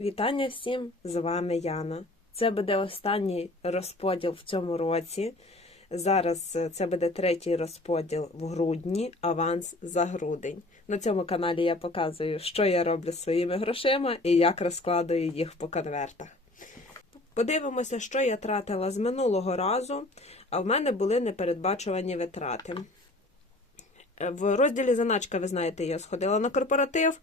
Вітання всім! З вами Яна. Це буде останній розподіл в цьому році. Зараз е, це буде третій розподіл в грудні, аванс за грудень. На цьому каналі я показую, що я роблю своїми грошима і як розкладую їх по конвертах. Подивимося, що я тратила з минулого разу, а в мене були непередбачувані витрати. Е, В розділі заначка, ви знаєте, я сходила на корпоратив.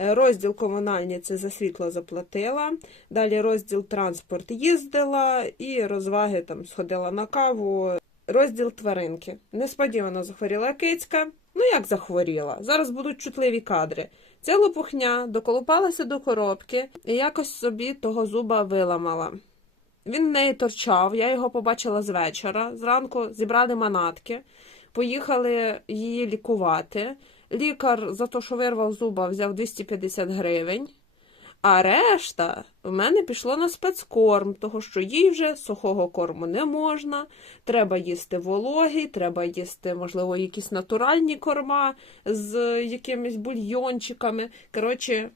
Е, Розділ комунальні це за світло заплатила. Далі розділ транспорт їздила і розваги там сходила на каву. Розділ тваринки. Несподівано захворіла кицька. Ну як захворіла? Зараз будуть чутливі кадри. Ця лопухня доколупалася до коробки і якось собі того зуба виламала. Він в неї торчав, я його побачила з вечора. Зранку зібрали манатки, поїхали її лікувати. Лікар за те, що вирвав зуба, взяв 250 гривень. А решта в мене пішло на спецкорм, того що їй вже сухого корму не можна. Треба їсти вологий, треба їсти, можливо, якісь натуральні корма з якимись бульйончиками. Коротше,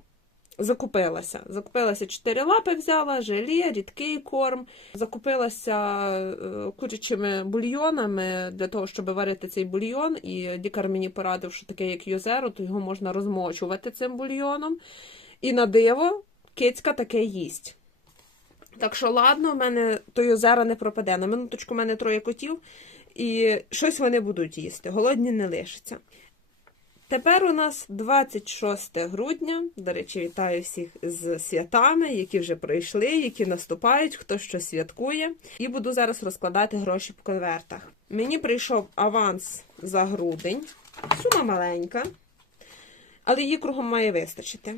закупилася. Закупилася чотири лапи, взяла, желе, рідкий корм. Закупилася е, курячими бульйонами для того, щоб варити цей бульйон. І лікар мені порадив, що таке як юзеро, то його можна розмочувати цим бульйоном. І на диво, кицька таке їсть. Так що, ладно, в мене то юзера не пропаде. На минуточку в мене троє котів, і щось вони будуть їсти. Голодні не лишаться. Тепер у нас 26 грудня. До речі, вітаю всіх з святами, які вже пройшли, які наступають, хто що святкує. І буду зараз розкладати гроші по конвертах. Мені прийшов аванс за грудень. Сума маленька, але її кругом має вистачити.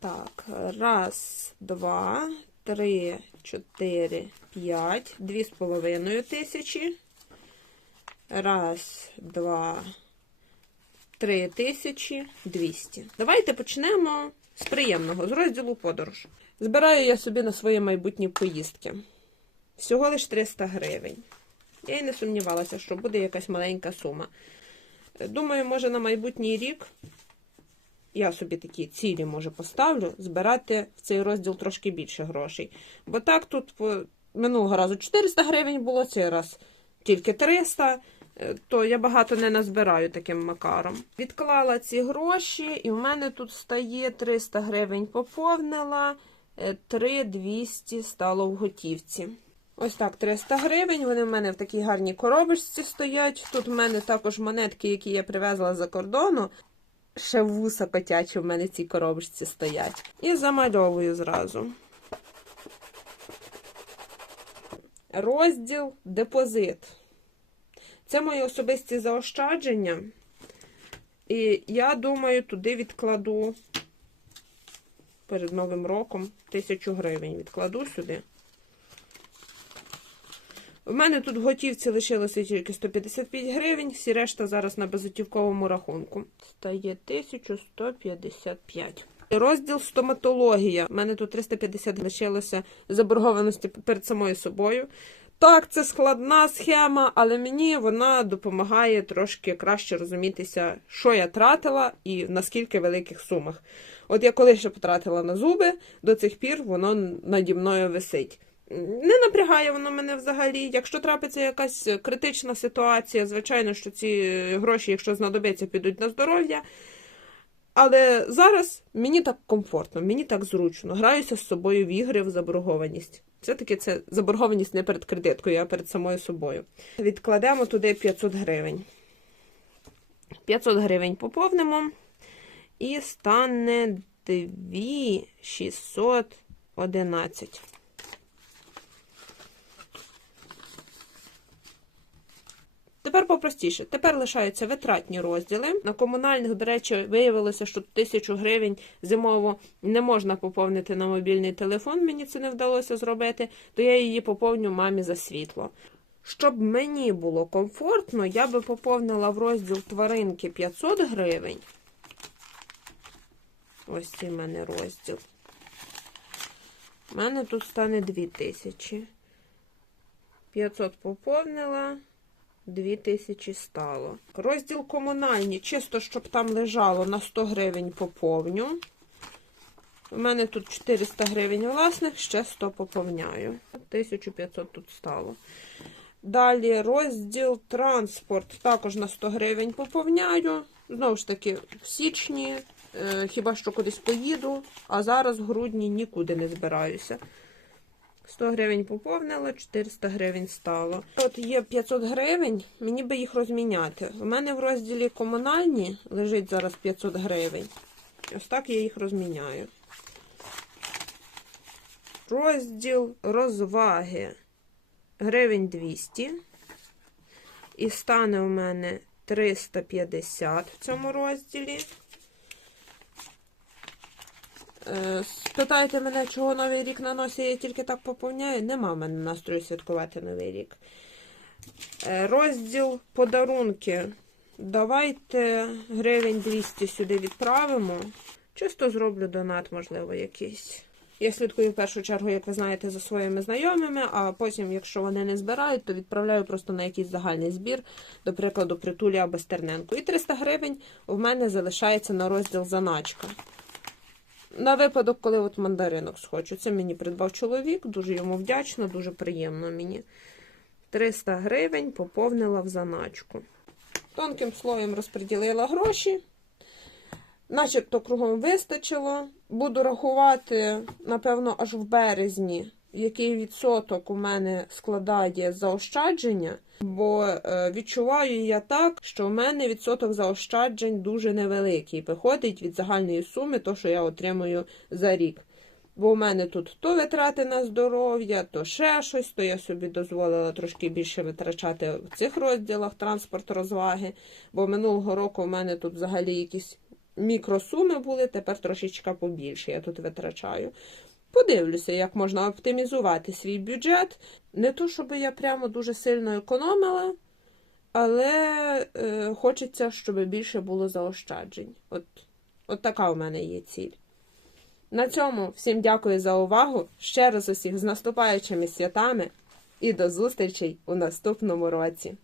Так, раз, два, три, чотири, п'ять, дві з половиною тисячі. Раз, два, три тисячі двісті. Давайте почнемо з приємного, з розділу подорож. Збираю я собі на свої майбутні поїздки. Всього лиш 300 гривень. Я й не сумнівалася, що буде якась маленька сума. Думаю, може на майбутній рік я собі такі цілі може поставлю, збирати в цей розділ трошки більше грошей. Бо так тут минулого разу 400 гривень було, цей раз тільки 300, е, то я багато не назбираю таким макаром. Відклала ці гроші, і в мене тут стає 300 гривень поповнила, е, 3200 стало в готівці. Ось так, 300 гривень. Вони в мене в такій гарній коробочці стоять. Тут в мене також монетки, які я привезла за кордону. Ще вуса котячі в мене в цій коробочці стоять. І замальовую зразу. Розділ депозит. Це мої особисті заощадження. І я думаю, туди відкладу перед Новим роком тисячу гривень. Відкладу сюди. У мене тут в готівці лишилося тільки 155 гривень, всі решта зараз на безготівковому рахунку. Стає 1155. Розділ стоматологія. У мене тут 350 лишилося заборгованості перед самою собою. Так, це складна схема, але мені вона допомагає трошки краще розумітися, що я тратила і наскільки великих сумах. От я коли ще потратила на зуби, до цих пір воно наді мною висить. Не напрягає воно мене взагалі. Якщо трапиться якась критична ситуація, звичайно, що ці гроші, якщо знадобиться, підуть на здоров'я. Але зараз мені так комфортно, мені так зручно. Граюся з собою в ігри в заборгованість. Все-таки це заборгованість не перед кредиткою, а перед самою собою. Відкладемо туди 500 гривень. 500 гривень поповнимо. І стане 2611. Тепер попростіше. Тепер лишаються витратні розділи. На комунальних, до речі, виявилося, що тисячу гривень зимово не можна поповнити на мобільний телефон. Мені це не вдалося зробити, то я її поповню мамі за світло. Щоб мені було комфортно, я би поповнила в розділ тваринки 500 гривень. Ось цей в мене розділ. У мене тут стане 2000. 500 поповнила. 2000 стало. Розділ комунальні, чисто, щоб там лежало на 100 гривень поповню. У мене тут 400 гривень власних, ще 100 поповняю. 1500 тут стало. Далі розділ транспорт. Також на 100 гривень поповняю. Знову ж таки, в січні, е, хіба що кудись поїду, а зараз в грудні нікуди не збираюся. 100 гривень поповнила, 400 гривень стало. От є 500 гривень, мені би їх розміняти. У мене в розділі комунальні лежить зараз 500 гривень. Ось так я їх розміняю. Розділ розваги гривень 200. І стане у мене 350 в цьому розділі. Е, Спитаєте мене, чого Новий рік на носі я тільки так поповняю? Нема в мене настрою святкувати Новий рік. Е, Розділ подарунки. Давайте гривень 200 сюди відправимо. Чисто зроблю донат, можливо, якийсь. Я слідкую в першу чергу, як ви знаєте, за своїми знайомими, а потім, якщо вони не збирають, то відправляю просто на якийсь загальний збір, до прикладу, притулі або стерненку. І 300 гривень в мене залишається на розділ заначка. На випадок, коли от мандаринок схочу. Це мені придбав чоловік, дуже йому вдячна, дуже приємно мені. 300 гривень поповнила в заначку. Тонким слоєм розподілила гроші. Начебто кругом вистачило. Буду рахувати, напевно, аж в березні, який відсоток у мене складає заощадження, бо е, відчуваю я так, що в мене відсоток заощаджень дуже невеликий. Виходить від загальної суми, то, що я отримую за рік. Бо у мене тут то витрати на здоров'я, то ще щось, то я собі дозволила трошки більше витрачати в цих розділах транспорт, розваги. Бо минулого року у мене тут взагалі якісь мікросуми були, тепер трошечка побільше я тут витрачаю. Подивлюся, як можна оптимізувати свій бюджет. Не то, щоб я прямо дуже сильно економила, але е, хочеться, щоб більше було заощаджень. От, от така у мене є ціль. На цьому всім дякую за увагу. Ще раз усіх з наступаючими святами і до зустрічей у наступному році.